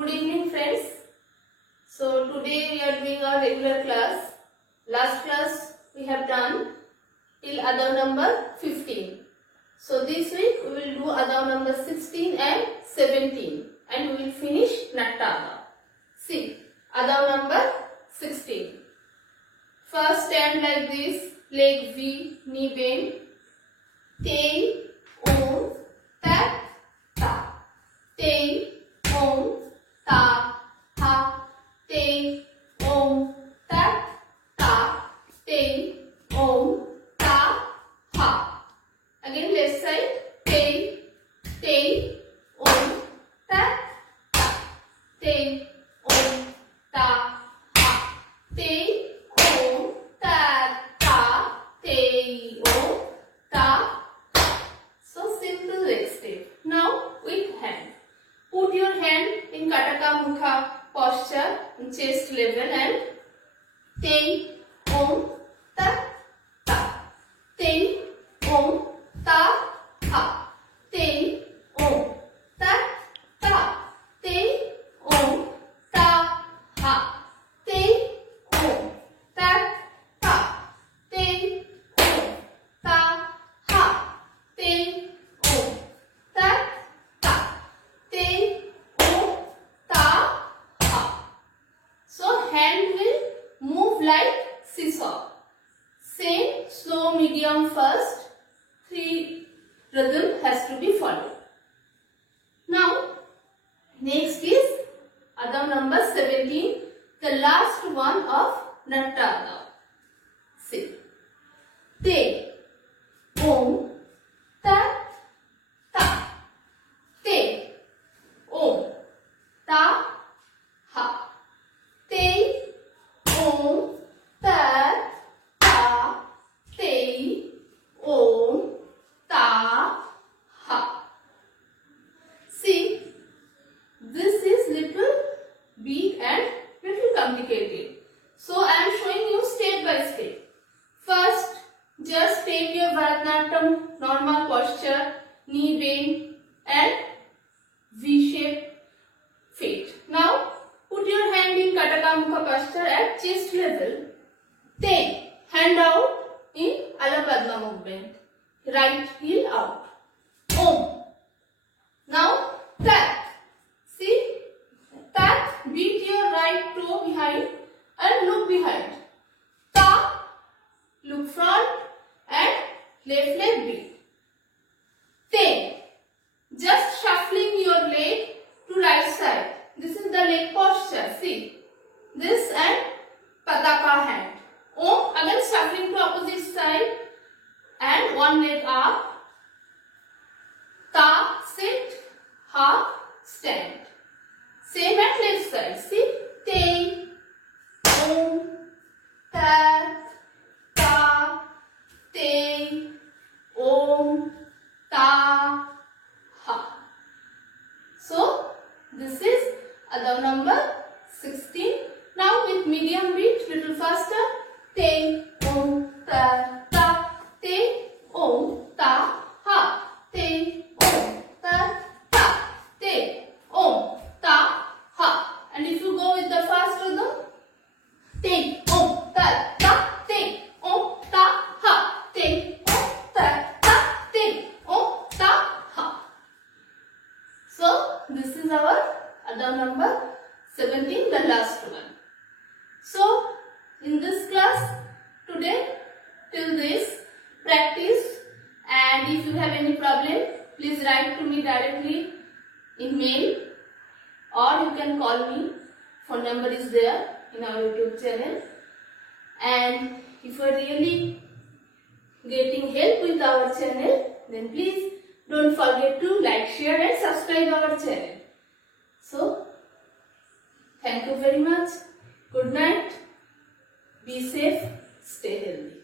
Good evening friends. So today we are doing our regular class. Last class we have done till Adav number 15. So this week we will do Adav number 16 and 17 and we will finish Natta Adav. See, Adav number 16. First stand like this, leg V, knee bend, Tei, Om, Ta, Ta, Tei, Om, Ta, Ha, Tei, Om, Ta, Ta, Tei, Om, Ta, Ha. Again left side, Tei, Tei, Om, Ta, Ta, Tei, Om, Ta, Ha, Tei, Om, Ta, Ta, Tei, Om, Ta. So simple leg step. Now with hand. Put your hand in Kataka Mukha posture in chest level and Tei, Om, Ta, Ta. Tei, Om, Ta, Ha. Tei, Om, Ta, Ta. Tei, Om, Ta, Ha. Tei, Om, Ta, Ta. Tei, Om, Ta, Ha. Tei, Om, Ta, Ta. Tei, Om, Ta, Ha. So hand will move like seesaw. Same slow medium first. 3 rhythm has to be followed. Now next is Adav number 17, the last one of Natta Adav. See. Tei, Om, Ta, Ta. Tei, Om, Ta, Ha. Tei, Om, Ta, Ta. Tei, Om, Ta, Ha. See, this is little big and little complicated. So I am showing you step by step. First, just take your Bharatanatyam normal posture, knee bend and V-shape feet. Now, put your hand in Kataka Mukha posture at chest level. Tei, hand out in Ala Padma movement. Right heel out. Om. Now, tap. See? Tap. Beat your right toe behind and look behind. Ta. Look front and left leg beat. Tei. Just shuffling your leg to right side. This is the leg posture. See? This and Pataka hand. Om. Again shuffling to opposite side and one leg up. Ta. Sit. Ha. Stand. Same at left side. See? Tei, Om, Ta, Ta, Tei, Om, Ta, Ha. So, this is Adav number 16. Now with medium beat, little faster. Tei, Om, Ta, Ta. Tei, Om, Ta, Ha. Tei, Om, Ta, Ta. Tei, Om, Ta, Ha. And if you go with the fast rhythm, Tei, Om, Ta, Ta. Tei, Om, Ta, Ha. Tei, Om, Ta, Ta. Tei, Om, Ta, Ha. So this is our Adav number 17, the last one. So in this class today, till this practice, and if you have any problem, please write to me directly in mail or you can call me. Phone number is there in our YouTube channel. And if you are really getting help with our channel, then please don't forget to like, share and subscribe our channel. So, thank you very much. Good night. Be safe. Stay healthy.